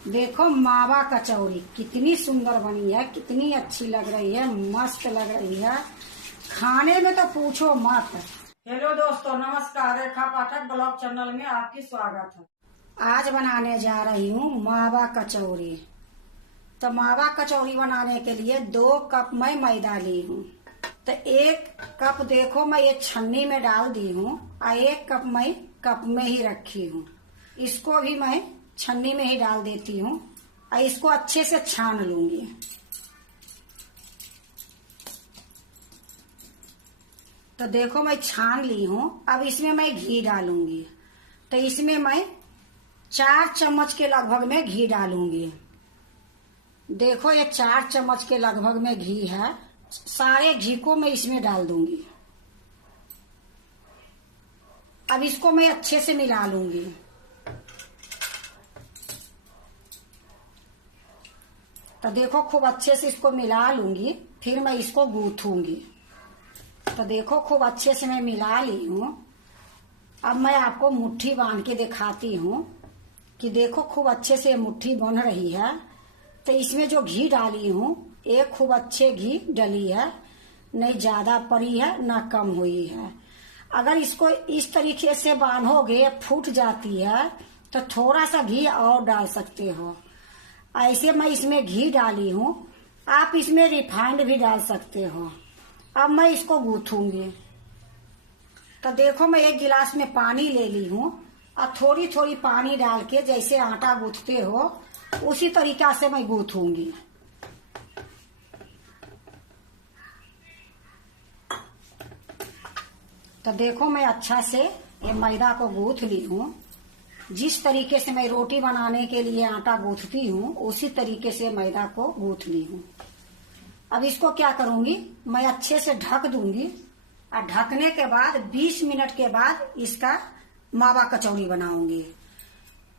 देखो मावा कचौरी कितनी सुंदर बनी है, कितनी अच्छी लग रही है, मस्त लग रही है। खाने में तो पूछो मत। हेलो दोस्तों, नमस्कार। रेखा पाठक ब्लॉग चैनल में आपकी स्वागत है। आज बनाने जा रही हूँ मावा कचौरी। तो मावा कचौरी बनाने के लिए 2 कप मैं मैदा ली हूँ। तो 1 कप देखो मैं ये छन्नी में डाल दी हूँ और 1 कप मैं कप में ही रखी हूँ। इसको भी मैं छन्नी में ही डाल देती हूँ और इसको अच्छे से छान लूंगी। तो देखो मैं छान ली हूँ। अब इसमें मैं घी डालूंगी। तो इसमें मैं 4 चम्मच के लगभग में घी डालूंगी। देखो ये 4 चम्मच के लगभग में घी है। सारे घी को मैं इसमें डाल दूंगी। अब इसको मैं अच्छे से मिला लूंगी। तो देखो खूब अच्छे से इसको मिला लूंगी, फिर मैं इसको गूंथूंगी। तो देखो खूब अच्छे से मैं मिला ली हूँ। अब मैं आपको मुट्ठी बांध के दिखाती हूँ कि देखो खूब अच्छे से मुट्ठी बन रही है। तो इसमें जो घी डाली हूँ एक खूब अच्छे घी डली है, नहीं ज्यादा पड़ी है ना कम हुई है। अगर इसको इस तरीके से बांधोगे फूट जाती है तो थोड़ा सा घी और डाल सकते हो। ऐसे मैं इसमें घी डाली हूँ, आप इसमें रिफाइंड भी डाल सकते हो। अब मैं इसको गूंथूंगी। तो देखो मैं 1 गिलास में पानी ले ली हूँ और थोड़ी थोड़ी पानी डाल के जैसे आटा गूंथते हो उसी तरीका से मैं गूंथूंगी। तो देखो मैं अच्छा से ये मैदा को गूंथ ली हूँ। जिस तरीके से मैं रोटी बनाने के लिए आटा गूंथती हूँ उसी तरीके से मैदा को गूंथ ली हूँ। अब इसको क्या करूंगी, मैं अच्छे से ढक दूंगी और ढकने के बाद 20 मिनट के बाद इसका मावा कचौरी बनाऊंगी।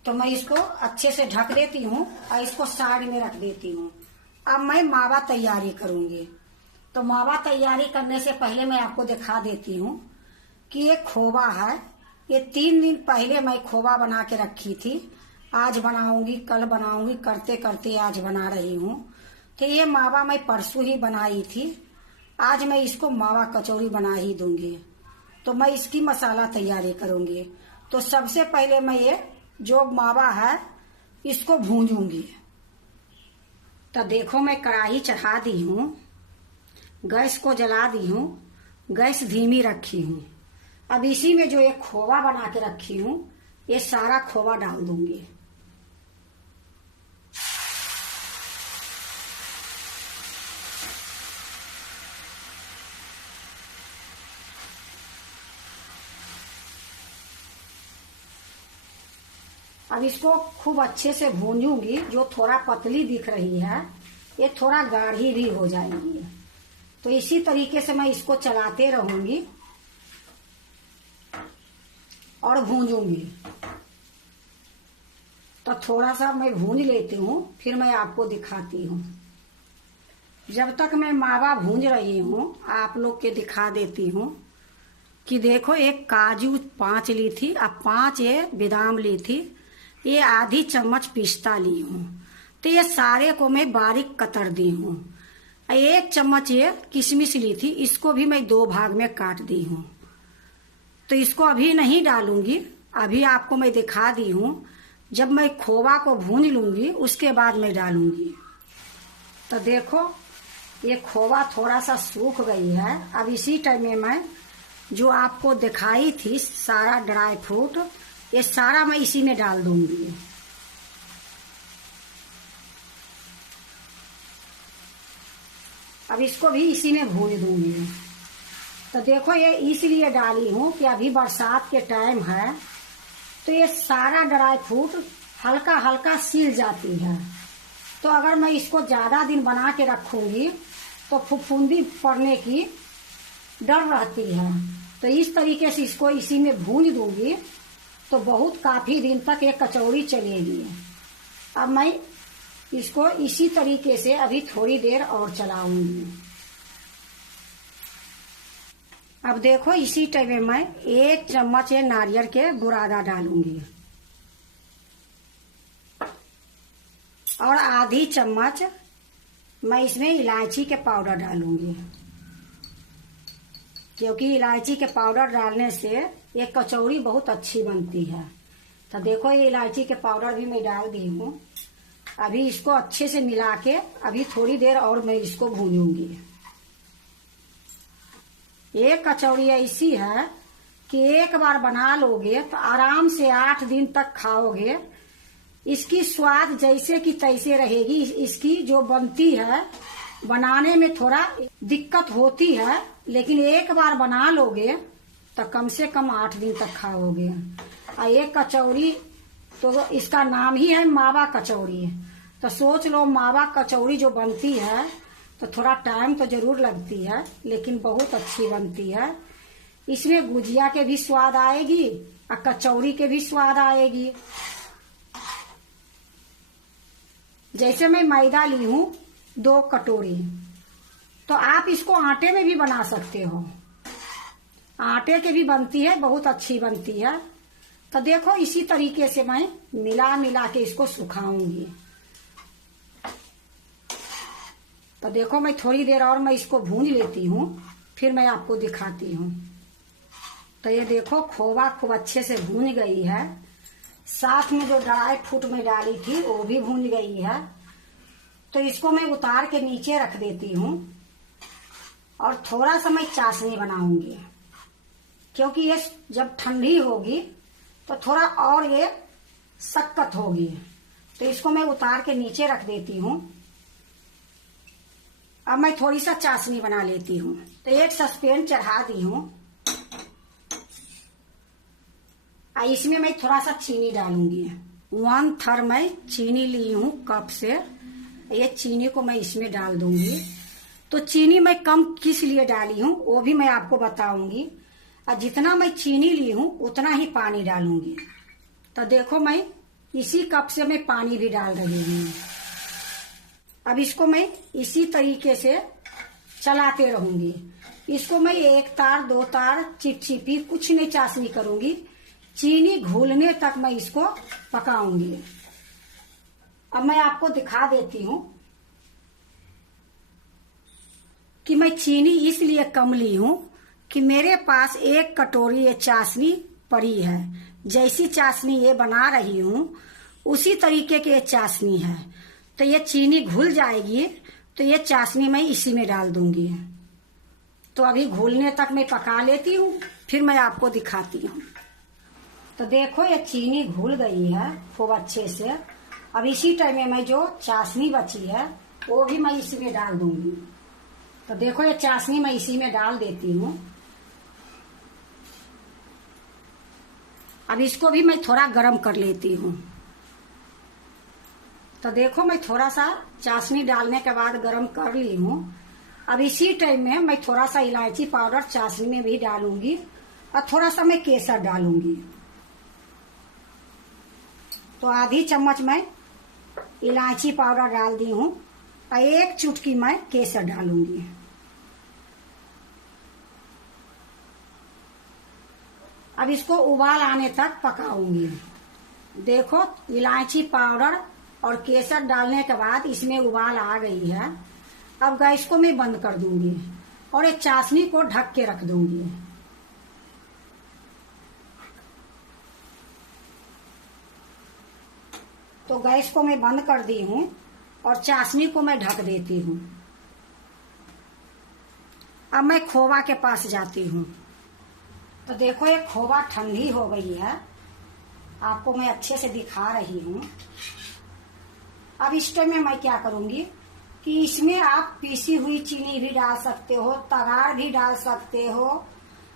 तो मैं इसको अच्छे से ढक देती हूँ और इसको साइड में रख देती हूँ। अब मैं मावा तैयारी करूंगी। तो मावा तैयारी करने से पहले मैं आपको दिखा देती हूँ कि ये खोवा है। ये 3 दिन पहले मैं खोवा बना के रखी थी। आज बनाऊंगी, कल बनाऊंगी, करते करते आज बना रही हूँ। तो ये मावा मैं परसों ही बनाई थी। आज मैं इसको मावा कचौरी बना ही दूंगी। तो मैं इसकी मसाला तैयारी करूंगी। तो सबसे पहले मैं ये जो मावा है इसको भूंजूंगी। तो देखो मैं कढ़ाई चढ़ा दी हूँ, गैस को जला दी हूँ, गैस धीमी रखी हूँ। अब इसी में जो एक खोवा बना के रखी हूँ ये सारा खोवा डाल दूंगी। अब इसको खूब अच्छे से भूंजूंगी। जो थोड़ा पतली दिख रही है ये थोड़ा गाढ़ी भी हो जाएगी। तो इसी तरीके से मैं इसको चलाते रहूंगी और भूंजूंगी। तो थोड़ा सा मैं भूंज लेती हूँ, फिर मैं आपको दिखाती हूँ। जब तक मैं मावा भूंज रही हूँ आप लोग के दिखा देती हूँ कि देखो एक काजू 5 ली थी, अब 5 ये बादाम ली थी, ये आधी चम्मच पिस्ता ली हूँ। तो ये सारे को मैं बारीक कतर दी हूँ। 1 चम्मच ये किशमिश ली थी, इसको भी मैं 2 भाग में काट दी हूँ। तो इसको अभी नहीं डालूंगी, अभी आपको मैं दिखा दी हूँ। जब मैं खोवा को भूंज लूंगी उसके बाद मैं डालूंगी। तो देखो ये खोवा थोड़ा सा सूख गई है। अब इसी टाइम में मैं जो आपको दिखाई थी सारा ड्राई फ्रूट ये सारा मैं इसी में डाल दूंगी। अब इसको भी इसी में भून दूंगी। तो देखो ये इसलिए डाली हूँ कि अभी बरसात के टाइम है तो ये सारा ड्राई फ्रूट हल्का हल्का सिल जाती है। तो अगर मैं इसको ज्यादा दिन बना के रखूंगी तो फुफुंदी पड़ने की डर रहती है। तो इस तरीके से इसको इसी में भून दूंगी तो बहुत काफी दिन तक ये कचौरी चलेगी। अब मैं इसको इसी तरीके से अभी थोड़ी देर और चलाऊंगी। अब देखो इसी टाइम में मैं 1 चम्मच ये नारियल के बुरादा डालूंगी। और आधी चम्मच मैं इसमें इलायची के पाउडर डालूंगी, क्योंकि इलायची के पाउडर डालने से ये कचौड़ी बहुत अच्छी बनती है। तो देखो ये इलायची के पाउडर भी मैं डाल दी हूँ। अभी इसको अच्छे से मिला के अभी थोड़ी देर और मैं इसको भूनूंगी। ये कचौड़ी ऐसी है कि एक बार बना लोगे तो आराम से 8 दिन तक खाओगे। इसकी स्वाद जैसे की तैसे रहेगी। इसकी जो बनती है बनाने में थोड़ा दिक्कत होती है, लेकिन एक बार बना लोगे तो कम से कम 8 दिन तक खाओगे। और ये कचौड़ी तो इसका नाम ही है मावा कचौड़ी। तो सोच लो, मावा कचौड़ी जो बनती है तो थोड़ा टाइम तो जरूर लगती है, लेकिन बहुत अच्छी बनती है। इसमें गुजिया के भी स्वाद आएगी और कचौड़ी के भी स्वाद आएगी। जैसे मैं मैदा ली हूँ 2 कटोरी, तो आप इसको आटे में भी बना सकते हो। आटे के भी बनती है, बहुत अच्छी बनती है। तो देखो इसी तरीके से मैं मिला के इसको सुखाऊंगी। तो देखो मैं थोड़ी देर और मैं इसको भून लेती हूँ, फिर मैं आपको दिखाती हूँ। तो ये देखो खोवा खूब अच्छे से भून गई है। साथ में जो ड्राई फ्रूट में डाली थी वो भी भून गई है। तो इसको मैं उतार के नीचे रख देती हूँ और थोड़ा सा मैं चाशनी बनाऊंगी, क्योंकि ये जब ठंडी होगी तो थोड़ा और ये सख्त होगी। तो इसको मैं उतार के नीचे रख देती हूँ। अब मैं थोड़ी सा चाशनी बना लेती हूँ। तो एक सस्पेन चढ़ा दी हूँ। इसमें मैं थोड़ा सा चीनी डालूंगी। 1/3 मैं चीनी ली हूँ कप से। ये चीनी को मैं इसमें डाल दूंगी। तो चीनी मैं कम किस लिए डाली हूँ वो भी मैं आपको बताऊंगी। और जितना मैं चीनी ली हूँ उतना ही पानी डालूंगी। तो देखो मैं इसी कप से मैं पानी भी डाल रही हूँ। अब इसको मैं इसी तरीके से चलाते रहूंगी। इसको मैं 1 तार 2 तार चिपचिपी कुछ नहीं चाशनी करूंगी। चीनी घुलने तक मैं इसको पकाऊंगी। अब मैं आपको दिखा देती हूँ कि मैं चीनी इसलिए कम ली हूँ कि मेरे पास 1 कटोरी ये चाशनी पड़ी है। जैसी चाशनी ये बना रही हूँ उसी तरीके की ये चाशनी है। तो ये चीनी घुल जाएगी तो ये चाशनी मैं इसी में डाल दूंगी। तो अभी घुलने तक मैं पका लेती हूँ, फिर मैं आपको दिखाती हूँ। तो देखो ये चीनी घुल गई है खूब अच्छे से। अब इसी टाइम में मैं जो चाशनी बची है वो भी मैं इसी में डाल दूंगी। तो देखो ये चाशनी मैं इसी में डाल देती हूँ। अब इसको भी मैं थोड़ा गर्म कर लेती हूँ। तो देखो मैं थोड़ा सा चाशनी डालने के बाद गर्म कर ली हूँ। अब इसी टाइम में मैं थोड़ा सा इलायची पाउडर चाशनी में भी डालूंगी और थोड़ा सा मैं केसर डालूंगी। तो आधी चम्मच मैं इलायची पाउडर डाल दी हूँ और 1 चुटकी मैं केसर डालूंगी। अब इसको उबाल आने तक पकाऊंगी। देखो इलायची पाउडर और केसर डालने के बाद इसमें उबाल आ गई है। अब गैस को मैं बंद कर दूंगी और एक चाशनी को ढक के रख दूंगी। तो गैस को मैं बंद कर दी हूँ और चाशनी को मैं ढक देती हूँ। अब मैं खोवा के पास जाती हूँ। तो देखो ये खोवा ठंडी हो गई है, आपको मैं अच्छे से दिखा रही हूँ। अब इस टाइम में मैं क्या करूंगी कि इसमें आप पीसी हुई चीनी भी डाल सकते हो, तगाड़ भी डाल सकते हो,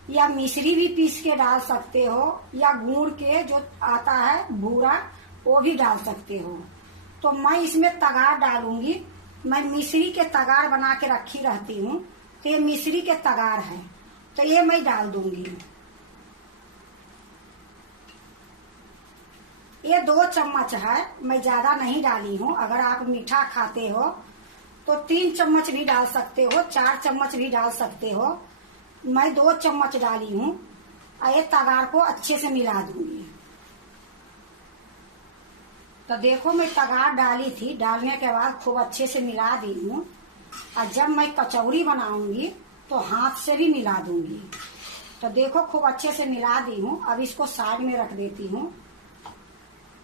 या मिश्री भी पीस के डाल सकते हो, या गुड़ के जो आता है भूरा वो भी डाल सकते हो। तो मैं इसमें तगाड़ डालूंगी। मैं मिश्री के तगाड़ बना के रखी रहती हूँ, तो ये मिश्री के तगाड़ है तो ये मैं डाल दूंगी। ये 2 चम्मच है, मैं ज्यादा नहीं डाली हूँ। अगर आप मीठा खाते हो तो 3 चम्मच भी डाल सकते हो, 4 चम्मच भी डाल सकते हो। मैं 2 चम्मच डाली हूँ और ये तगाड़ को अच्छे से मिला दूंगी। तो देखो मैं तगार डाली थी, डालने के बाद खूब अच्छे से मिला दी हूँ। और जब मैं कचौड़ी बनाऊंगी तो हाथ से भी मिला दूंगी। तो देखो खूब अच्छे से मिला दी हूँ। अब इसको साइड में रख देती हूँ।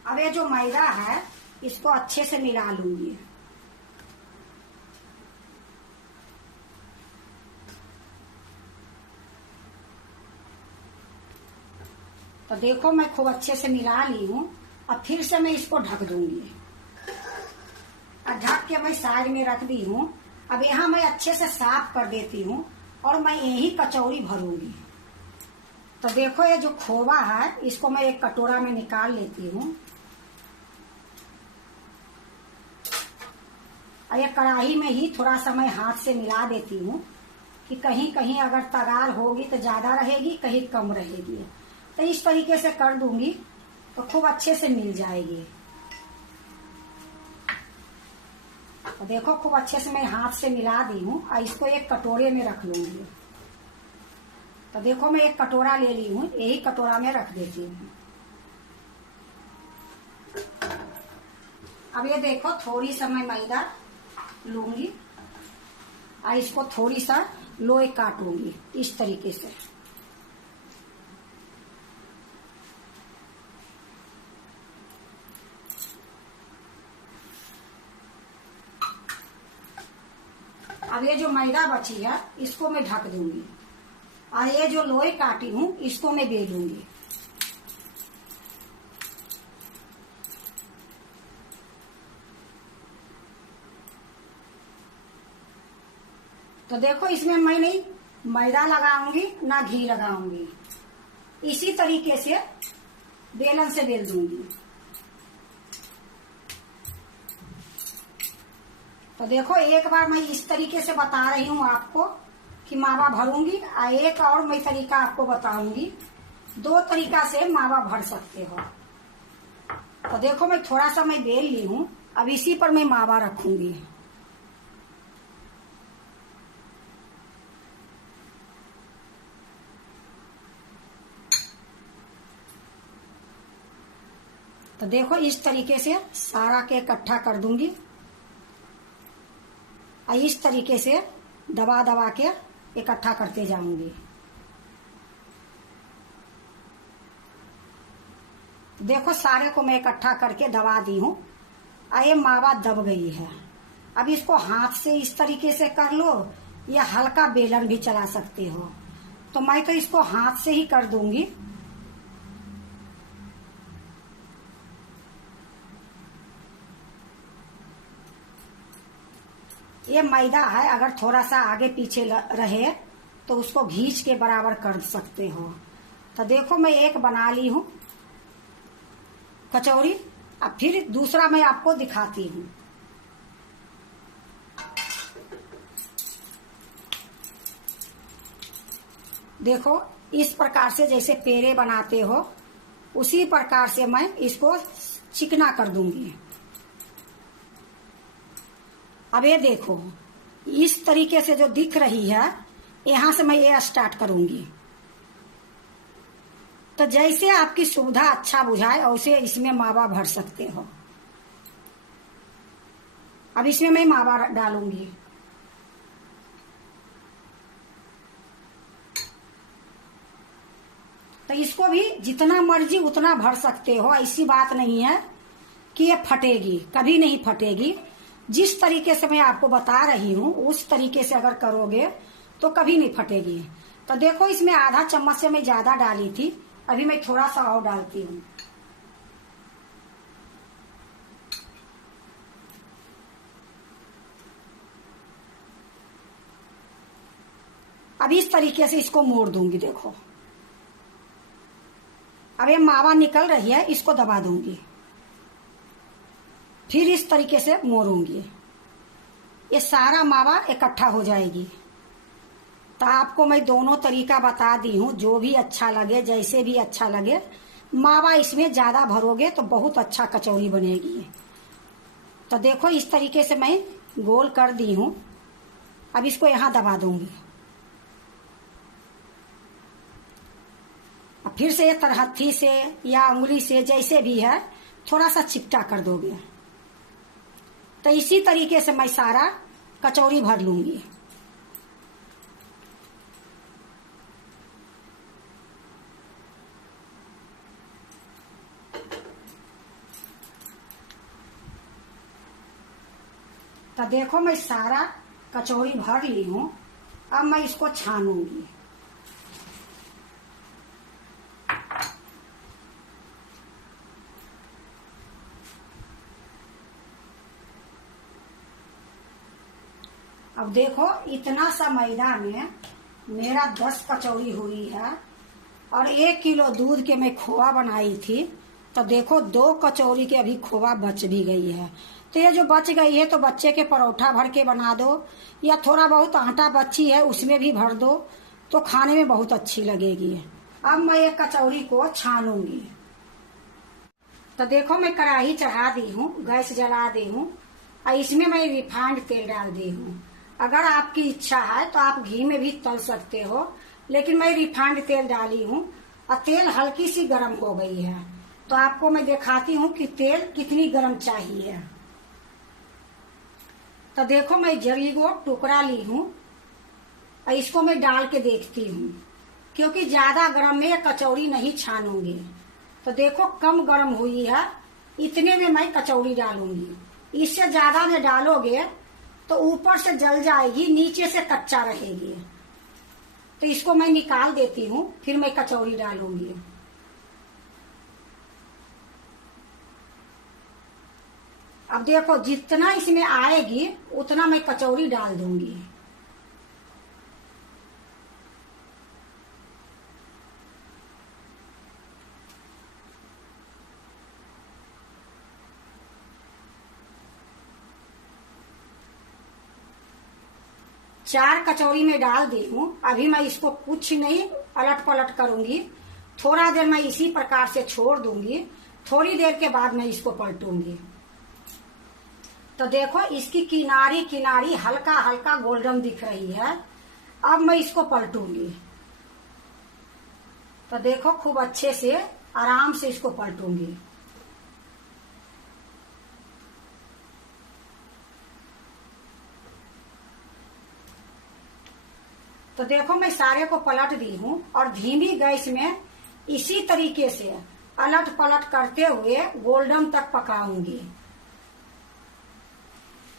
अब ये जो मैदा है इसको अच्छे से मिला लूंगी। तो देखो मैं खूब अच्छे से मिला ली हूँ। अब फिर से मैं इसको ढक दूंगी। अब ढक के मैं साइड में रख दी हूँ। अब यहाँ मैं अच्छे से साफ कर देती हूँ और मैं यही कचौड़ी भरूंगी। तो देखो ये जो खोवा है इसको मैं एक कटोरा में निकाल लेती हूँ। और ये कढ़ाई में ही थोड़ा सा मैं हाथ से मिला देती हूँ कि कहीं कहीं अगर तगार होगी तो ज्यादा रहेगी, कहीं कम रहेगी। तो इस तरीके से कर दूंगी तो खूब अच्छे से मिल जाएगी। तो देखो खूब अच्छे से मैं हाथ से मिला दी हूँ और इसको एक कटोरे में रख लूंगी। तो देखो मैं एक कटोरा ले ली हूँ, यही कटोरा में रख देती हूँ। अब ये देखो थोड़ी सा मैं मैदा लूंगी और इसको थोड़ी सा लोई काटूंगी इस तरीके से। अब ये जो मैदा बची है इसको मैं ढक दूंगी और ये जो लोई काटी हूँ इसको मैं बेलूंगी। तो देखो इसमें मैं नहीं मैदा लगाऊंगी ना घी लगाऊंगी, इसी तरीके से बेलन से बेल दूंगी। तो देखो एक बार मैं इस तरीके से बता रही हूँ आपको कि मावा भरूंगी, और एक और मैं तरीका आपको बताऊंगी। दो तरीका से मावा भर सकते हो। तो देखो मैं थोड़ा सा मैं बेल ली हूँ, अब इसी पर मैं मावा रखूंगी। तो देखो इस तरीके से सारा के इकट्ठा कर दूंगी और इस तरीके से दबा दबा के इकट्ठा करते जाऊंगी। देखो सारे को मैं इकट्ठा करके दबा दी हूँ और ये मावा दब गई है। अब इसको हाथ से इस तरीके से कर लो या हल्का बेलन भी चला सकते हो। तो मैं तो इसको हाथ से ही कर दूंगी। ये मैदा है, अगर थोड़ा सा आगे पीछे रहे तो उसको घींच के बराबर कर सकते हो। तो देखो मैं एक बना ली हूँ कचौड़ी। अब फिर दूसरा मैं आपको दिखाती हूँ। देखो इस प्रकार से जैसे पेड़े बनाते हो उसी प्रकार से मैं इसको चिकना कर दूंगी। अब ये देखो इस तरीके से जो दिख रही है, यहां से मैं ये स्टार्ट करूंगी। तो जैसे आपकी सुविधा अच्छा बुझाए वैसे इसमें मावा भर सकते हो। अब इसमें मैं मावा डालूंगी। तो इसको भी जितना मर्जी उतना भर सकते हो, ऐसी बात नहीं है कि ये फटेगी, कभी नहीं फटेगी। जिस तरीके से मैं आपको बता रही हूँ उस तरीके से अगर करोगे तो कभी नहीं फटेगी। तो देखो इसमें आधा चम्मच से मैं ज्यादा डाली थी, अभी मैं थोड़ा सा और डालती हूँ। अब इस तरीके से इसको मोड़ दूंगी। देखो अब ये मावा निकल रही है, इसको दबा दूंगी, फिर इस तरीके से मोड़ूंगी। ये सारा मावा इकट्ठा हो जाएगी। तो आपको मैं दोनों तरीका बता दी हूँ, जो भी अच्छा लगे, जैसे भी अच्छा लगे। मावा इसमें ज्यादा भरोगे तो बहुत अच्छा कचौड़ी बनेगी। तो देखो इस तरीके से मैं गोल कर दी हूँ। अब इसको यहाँ दबा दूंगी। अब फिर से तरहत्थी से या उंगली से जैसे भी है थोड़ा सा चिपटा कर दोगे। तो इसी तरीके से मैं सारा कचौरी भर लूंगी। तो देखो मैं सारा कचौरी भर ली हूं। अब मैं इसको छानूंगी। अब देखो इतना सा मैदा में मेरा 10 कचौरी हुई है और 1 किलो दूध के मैं खोआ बनाई थी। तो देखो 2 कचौरी के अभी खोआ बच भी गई है। तो ये जो बच गई है तो बच्चे के परोठा भर के बना दो, या थोड़ा बहुत आटा बची है उसमें भी भर दो, तो खाने में बहुत अच्छी लगेगी। अब मैं एक कचौरी को छानूंगी। तो देखो मैं कढ़ाई चढ़ा दी हूँ, गैस जला दी हूँ और इसमें मैं रिफाइंड तेल डाल दी हूँ। अगर आपकी इच्छा है तो आप घी में भी तल सकते हो, लेकिन मैं रिफाइंड तेल डाली हूँ और तेल हल्की सी गर्म हो गई है। तो आपको मैं दिखाती हूँ कि तेल कितनी गर्म चाहिए। तो देखो मैं जरी को टुकड़ा ली हूँ और इसको मैं डाल के देखती हूँ, क्योंकि ज्यादा गर्म में कचौड़ी नहीं छानूंगी। तो देखो कम गर्म हुई है, इतने में मैं कचौड़ी डालूंगी। इससे ज्यादा में डालोगे तो ऊपर से जल जाएगी, नीचे से कच्चा रहेगी। तो इसको मैं निकाल देती हूँ, फिर मैं कचौड़ी डालूंगी। अब देखो जितना इसमें आएगी उतना मैं कचौड़ी डाल दूंगी। चार कचौरी में डाल दी हूँ। अभी मैं इसको कुछ नहीं अलट पलट करूंगी, थोड़ा देर मैं इसी प्रकार से छोड़ दूंगी। थोड़ी देर के बाद मैं इसको पलटूंगी। तो देखो इसकी किनारी किनारी हल्का हल्का गोल्डन दिख रही है। अब मैं इसको पलटूंगी। तो देखो खूब अच्छे से आराम से इसको पलटूंगी। तो देखो मैं सारे को पलट दी हूँ और धीमी गैस में इसी तरीके से अलट पलट करते हुए गोल्डन तक पकाऊंगी।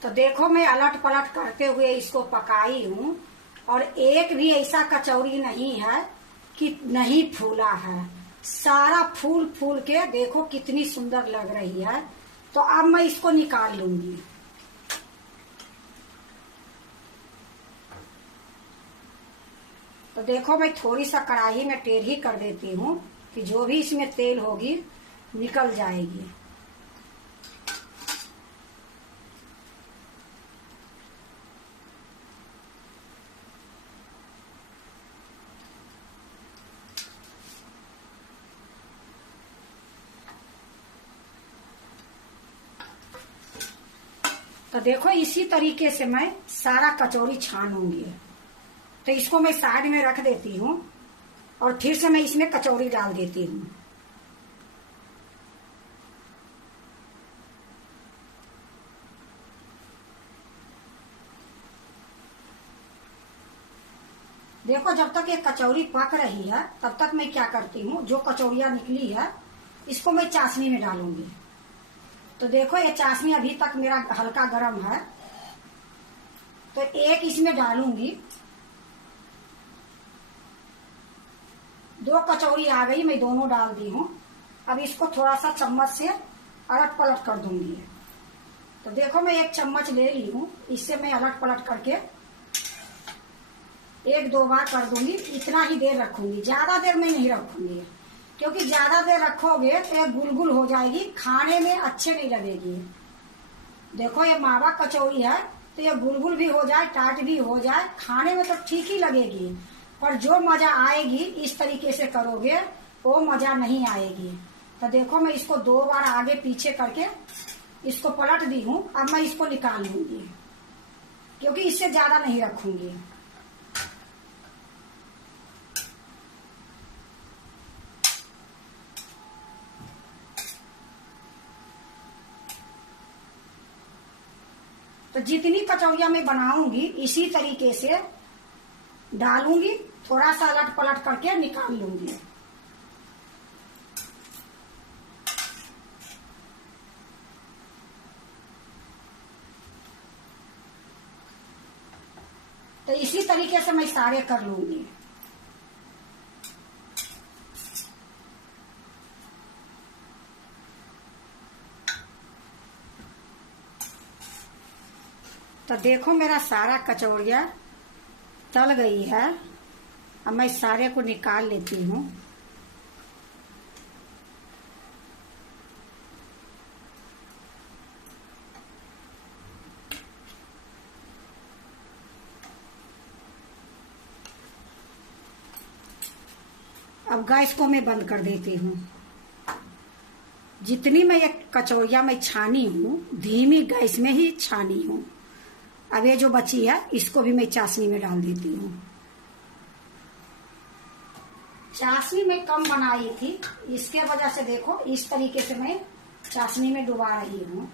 तो देखो मैं अलट पलट करते हुए इसको पकाई हूँ और एक भी ऐसा कचौरी नहीं है कि नहीं फूला है। सारा फूल फूल के देखो कितनी सुंदर लग रही है। तो अब मैं इसको निकाल लूंगी। तो देखो मैं थोड़ी सा कढ़ाई में टेढ़ी कर देती हूँ कि जो भी इसमें तेल होगी निकल जाएगी। तो देखो इसी तरीके से मैं सारा कचौरी छानूंगी। तो इसको मैं साइड में रख देती हूँ और फिर से मैं इसमें कचौरी डाल देती हूँ। देखो जब तक ये कचौरी पक रही है तब तक मैं क्या करती हूँ, जो कचौरियाँ निकली है इसको मैं चाशनी में डालूंगी। तो देखो ये चाशनी अभी तक मेरा हल्का गर्म है, तो एक इसमें डालूंगी। 2 कचौरी आ गई, मैं दोनों डाल दी हूँ। अब इसको थोड़ा सा चम्मच से अलट पलट कर दूंगी। तो देखो मैं 1 चम्मच ले ली हूँ, इससे मैं अलट पलट करके 1-2 बार कर दूंगी। इतना ही देर रखूंगी, ज्यादा देर में नहीं रखूंगी, क्योंकि ज्यादा देर रखोगे तो ये गुलगुल हो जाएगी, खाने में अच्छे नहीं लगेगी। देखो ये मावा कचौरी है तो ये गुलगुल भी हो जाए, टाइट भी हो जाए, खाने में तो ठीक ही लगेगी, पर जो मजा आएगी इस तरीके से करोगे वो मजा नहीं आएगी। तो देखो मैं इसको 2 बार आगे पीछे करके इसको पलट दी हूँ। अब मैं इसको निकाल लूंगी, क्योंकि इससे ज्यादा नहीं रखूंगी। तो जितनी कचौड़ियाँ मैं बनाऊंगी इसी तरीके से डालूंगी, थोड़ा सा अलट पलट करके निकाल लूंगी। तो इसी तरीके से मैं सारे कर लूंगी। तो देखो मेरा सारा कचौड़िया तल गई है। अब मैं सारे को निकाल लेती हूँ। अब गैस को मैं बंद कर देती हूँ। जितनी मैं एक कचौड़िया मैं छानी हूँ धीमी गैस में ही छानी हूँ। अब ये जो बची है इसको भी मैं चाशनी में डाल देती हूँ। चाशनी में कम बनाई थी, इसके वजह से देखो इस तरीके से मैं चाशनी में डुबा रही हूँ,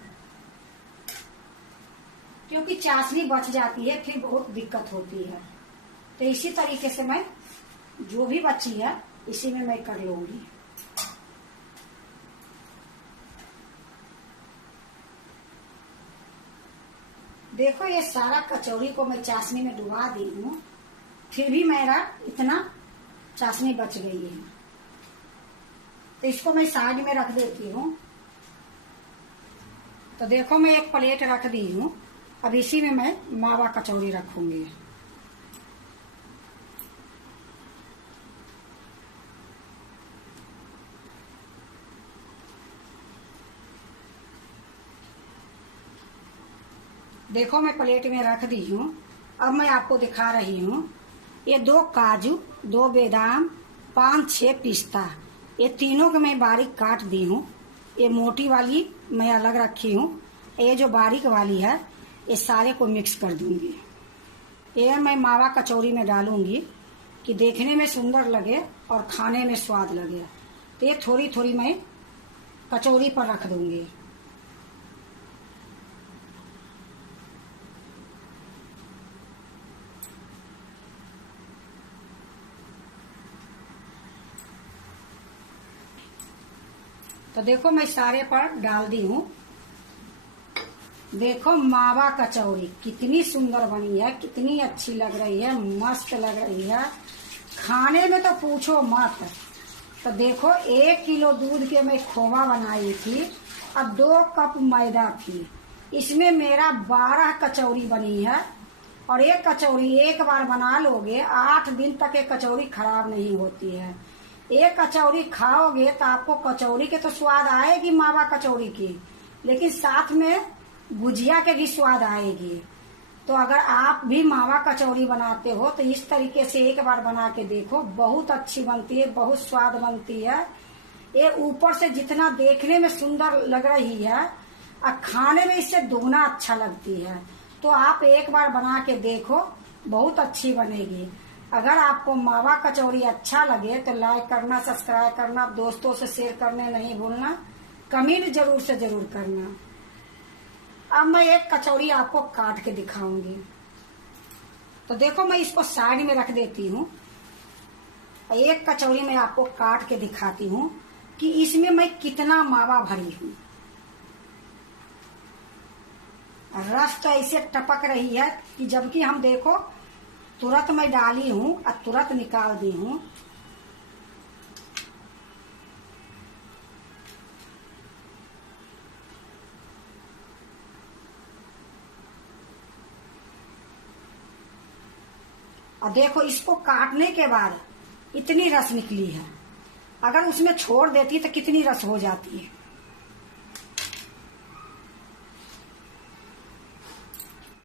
क्योंकि चाशनी बच जाती है फिर बहुत दिक्कत होती है। तो इसी तरीके से मैं जो भी बची है इसी में मैं कर लूंगी। देखो ये सारा कचौड़ी को मैं चाशनी में डुबा दी हूँ, फिर भी मेरा इतना चाशनी बच गई है। तो इसको मैं साइड में रख देती हूँ। तो देखो मैं एक प्लेट रख दी हूँ। अब इसी में मैं मावा कचौड़ी रखूंगी। देखो मैं प्लेट में रख दी हूँ। अब मैं आपको दिखा रही हूँ। ये 2 काजू, 2 बादाम, 5-6 पिस्ता, ये तीनों को मैं बारीक काट दी हूँ। ये मोटी वाली मैं अलग रखी हूँ, ये जो बारीक वाली है ये सारे को मिक्स कर दूंगी। ये मैं मावा कचौड़ी में डालूंगी कि देखने में सुंदर लगे और खाने में स्वाद लगे। तो ये थोड़ी थोड़ी मैं कचौड़ी पर रख दूंगी। तो देखो मैं सारे पर डाल दी हूँ। देखो मावा कचौड़ी कितनी सुंदर बनी है, कितनी अच्छी लग रही है, मस्त लग रही है। खाने में तो पूछो मत। तो देखो 1 किलो दूध के मैं खोवा बनाई थी और 2 कप मैदा थी। इसमें मेरा 12 कचौड़ी बनी है। और एक कचौड़ी एक बार बना लोगे 8 दिन तक ये कचौड़ी खराब नहीं होती है। एक कचौड़ी खाओगे तो आपको कचौड़ी के तो स्वाद आएगी मावा कचौड़ी की, लेकिन साथ में गुजिया के भी स्वाद आएगी। तो अगर आप भी मावा कचौड़ी बनाते हो तो इस तरीके से एक बार बना के देखो, बहुत अच्छी बनती है, बहुत स्वाद बनती है। ये ऊपर से जितना देखने में सुंदर लग रही है और खाने में इससे दोगुना अच्छा लगती है। तो आप एक बार बना के देखो, बहुत अच्छी बनेगी। अगर आपको मावा कचौड़ी अच्छा लगे तो लाइक करना, सब्सक्राइब करना, दोस्तों से शेयर करने नहीं भूलना, कमेंट जरूर से जरूर करना। अब मैं एक कचौड़ी आपको काट के दिखाऊंगी। तो देखो मैं इसको साइड में रख देती हूँ। एक कचौड़ी मैं आपको काट के दिखाती हूँ कि इसमें मैं कितना मावा भरी हूँ। रस तो ऐसे टपक रही है कि जबकि हम देखो तुरंत मैं डाली हूँ और तुरंत निकाल दी हूँ। और देखो इसको काटने के बाद इतनी रस निकली है। अगर उसमें छोड़ देती तो कितनी रस हो जाती है।